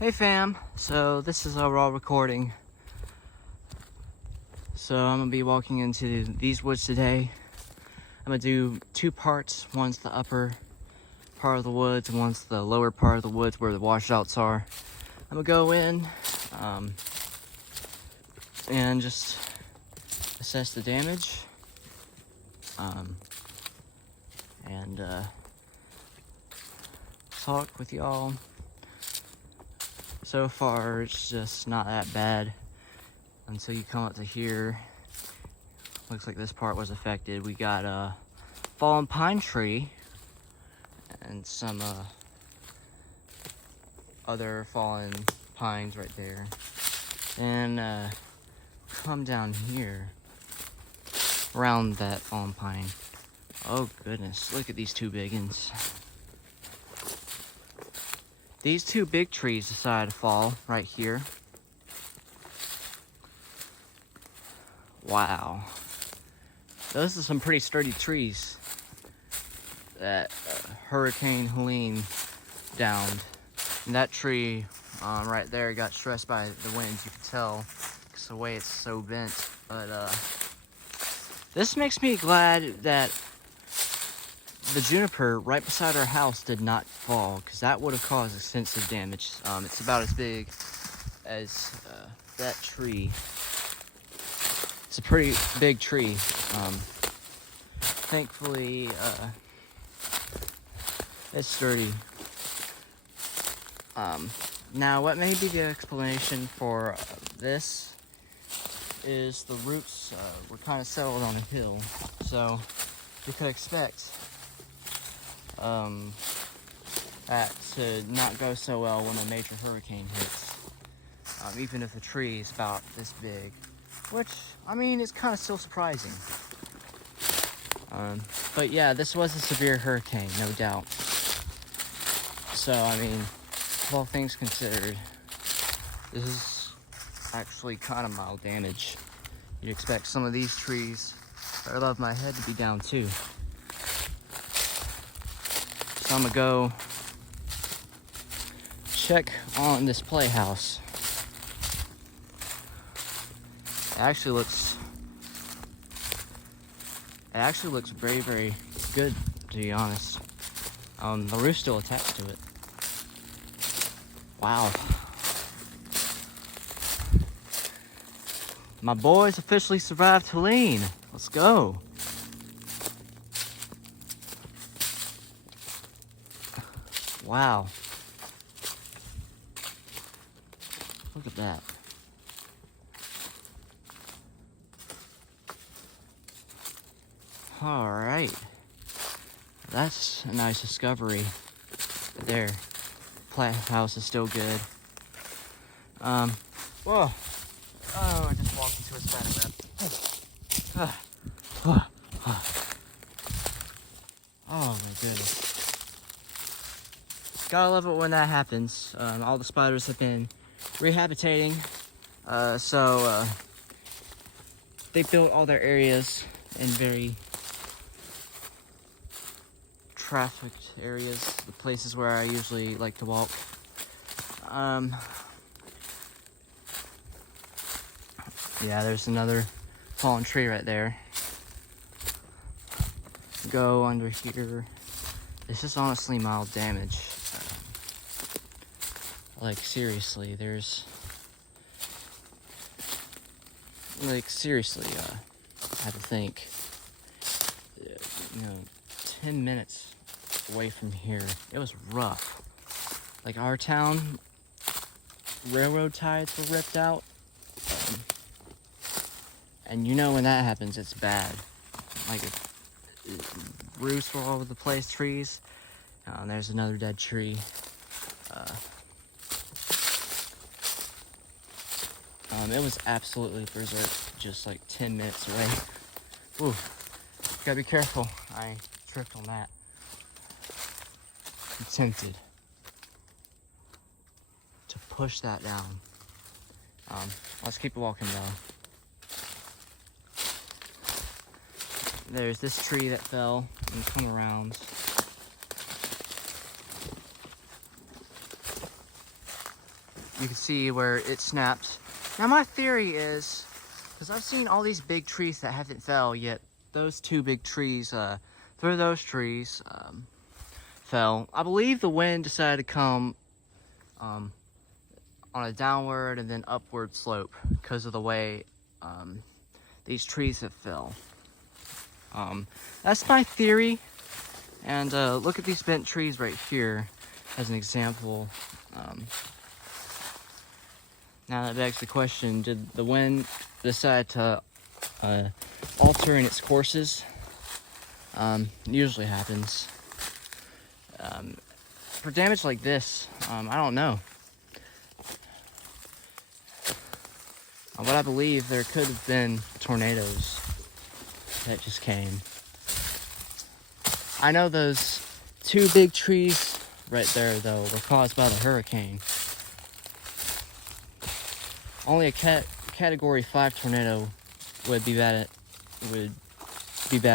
Hey fam, so this is a raw recording. So I'm gonna be walking into these woods today. I'm gonna do two parts. One's the upper part of the woods and one's the lower part of the woods where the washouts are. I'm gonna go in and just assess the damage and talk with y'all. So far, it's just not that bad until you come up to here. Looks like this part was affected. We got a fallen pine tree and some other fallen pines right there. And come down here around that fallen pine. Oh goodness, look at these two big ones. These two big trees decided to fall right here. Wow. Those are some pretty sturdy trees that Hurricane Helene downed. And that tree right there got stressed by the winds. You can tell because the way it's so bent. But this makes me glad that the juniper right beside our house did not fall, because that would have caused extensive damage. It's about as big as that tree. It's a pretty big tree. Thankfully, it's sturdy. Now, what may be the explanation for this is the roots were kind of settled on a hill, so you could expect that to not go so well when a major hurricane hits, even if the tree is about this big, which, I mean, is kind of still surprising. But yeah, this was a severe hurricane, no doubt. So, I mean, all things considered, this is actually kind of mild damage. You'd expect some of these trees that are above my head to be down too. So I'm gonna go check on this playhouse. It actually looks very, very good, to be honest. The roof's still attached to it. Wow. My boys officially survived Helene. Let's go. Wow. Look at that. All right. That's a nice discovery there. Playhouse is still good. Whoa. Oh, I just walked into a spider web. Oh my goodness. Gotta love it when that happens. All the spiders have been rehabilitating. So they built all their areas in very trafficked areas, the places where I usually like to walk. Yeah, there's another fallen tree right there. Go under here. This is honestly mild damage. Like seriously, there's like seriously, I have to think. 10 minutes away from here, it was rough. Like our town, railroad ties were ripped out, and when that happens, it's bad. Like roofs were all over the place, trees. There's another dead tree. It was absolutely berserk, just like 10 minutes away. Ooh, gotta be careful. I tripped on that. I'm tempted to push that down. Let's keep walking though. There's this tree that fell and come around. you can see where it snapped. Now my theory is, because I've seen all these big trees that haven't fell yet, those two big trees, through those trees, fell. I believe the wind decided to come on a downward and then upward slope because of the way these trees have fell. That's my theory. And look at these bent trees right here as an example. Now that begs the question, did the wind decide to alter in its courses? It usually happens. For damage like this, I don't know. But I believe there could have been tornadoes that just came. I know those two big trees right there, though, were caused by the hurricane. Only a Category 5 tornado would be bad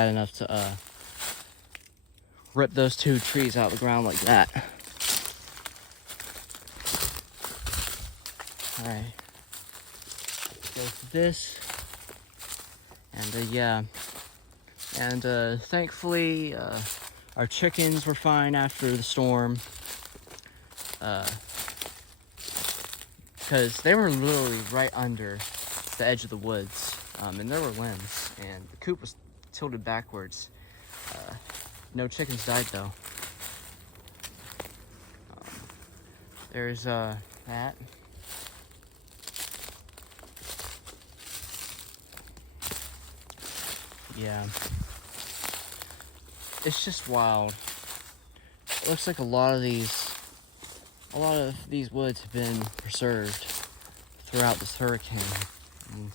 enough to rip those two trees out of the ground like that. All right. Go for this, and yeah, and thankfully our chickens were fine after the storm, because they were literally right under the edge of the woods, and there were limbs, and the coop was tilted backwards. No chickens died though. There's that. Yeah, it's just wild. It looks like a lot of these woods have been preserved throughout this hurricane, and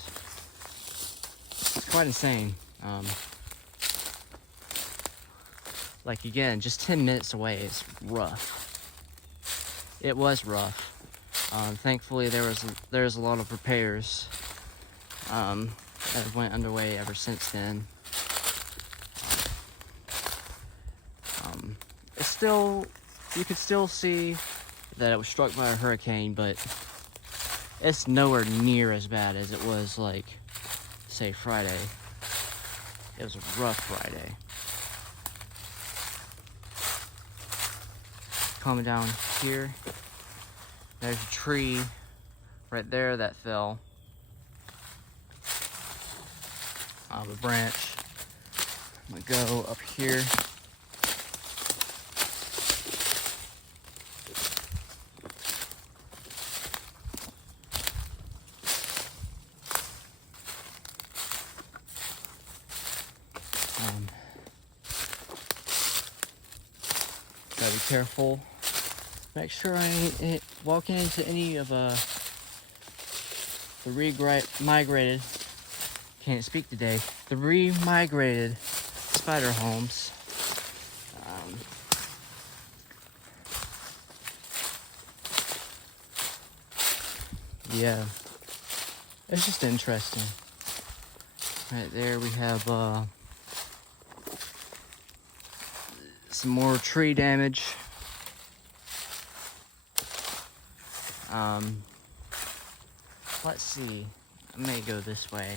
it's quite insane. Like again, just 10 minutes away is rough. It was rough. Thankfully, there was a lot of repairs that have went underway ever since then. It's still, you could still see that it was struck by a hurricane, but it's nowhere near as bad as it was, like, say, Friday. It was a rough Friday. Coming down here, there's a tree right there that fell. A branch. I'm gonna go up here. Gotta be careful. Make sure I ain't walking into any of the migrated. Can't speak today. The re-migrated spider homes. Yeah, it's just interesting. Right there we have some more tree damage. Let's see. I may go this way.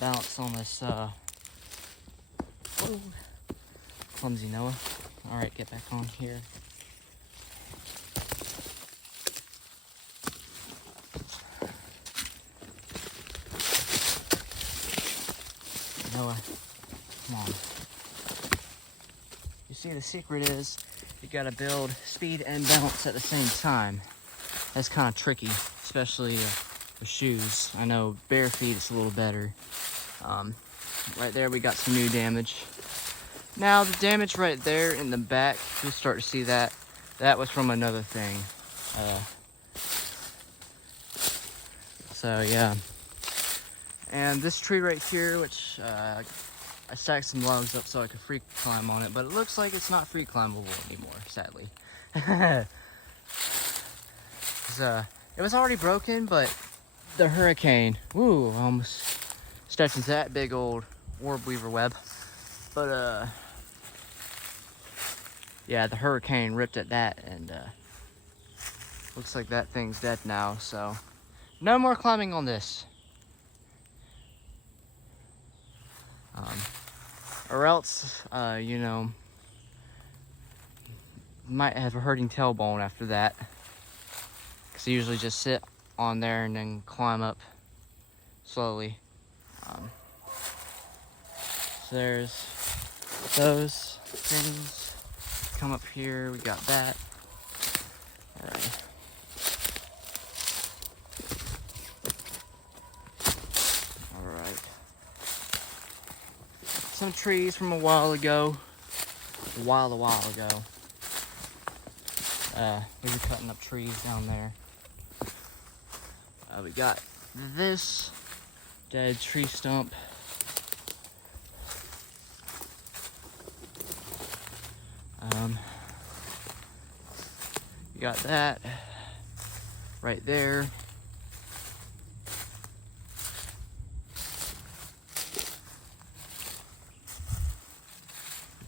Bounce on this oh, clumsy Noah. All right, get back on here. Noah, come on. You see, the secret is you gotta build speed and balance at the same time. That's kind of tricky, especially with shoes. I know bare feet it's a little better. Right there we got some new damage. Now the damage right there in the back, you'll start to see that. That was from another thing. So yeah. And this tree right here, which I stacked some logs up so I could free climb on it, but it looks like it's not free climbable anymore, sadly. It was already broken, but the hurricane, woo, almost stepped into that big old orb weaver web. But yeah, the hurricane ripped at that and Looks like that thing's dead now, so no more climbing on this. Or else, you know, might have a hurting tailbone after that. Because I usually just sit on there and then climb up slowly. So there's those things. Come up here, we got that. Alright. Alright. Some trees from a while ago. A while ago. We were cutting up trees down there. We got this dead tree stump. You got that right there.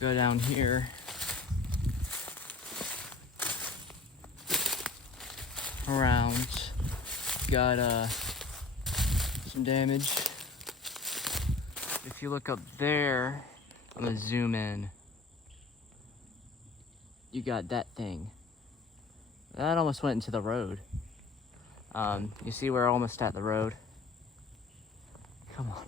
Go down here. Around. Got some damage. If you look up there, I'm gonna zoom in. You got that thing. That almost went into the road. You see we're almost at the road. Come on.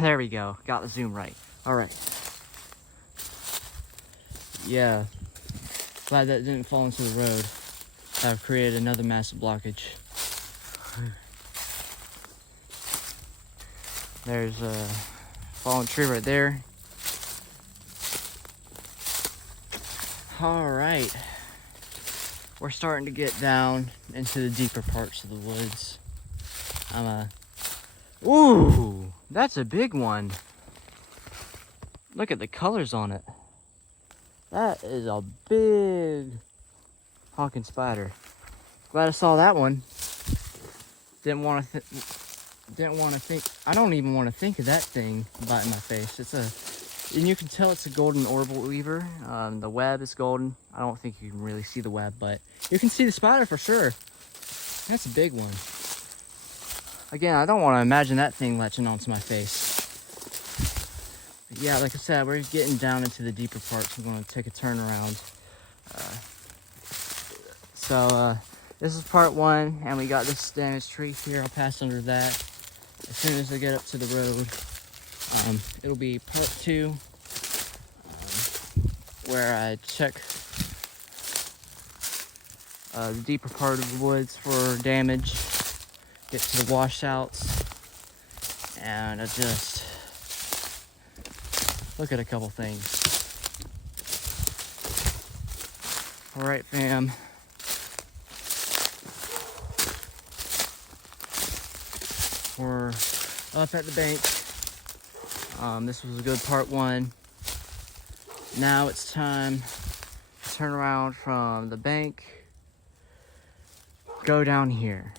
There we go. Got the zoom right. All right. Yeah. Glad that didn't fall into the road. I've created another massive blockage. There's a fallen tree right there. All right. We're starting to get down into the deeper parts of the woods. Ooh, that's a big one. Look at the colors on it. That is a big honking spider. Glad I saw that one. Didn't want to think. I don't even want to think of that thing biting my face. And you can tell it's a golden orbital weaver. The web is golden. I don't think you can really see the web, but you can see the spider for sure. That's a big one. Again, I don't want to imagine that thing latching onto my face. But yeah, like I said, we're getting down into the deeper parts. I'm going to take a turn around. This is part one, and we got this damaged tree here. I'll pass under that. As soon as I get up to the road, it'll be part two, where I check the deeper part of the woods for damage, get to the washouts, and I just look at a couple things. All right, fam. We're up at the bank. This was a good part one. Now it's time to turn around from the bank, go down here.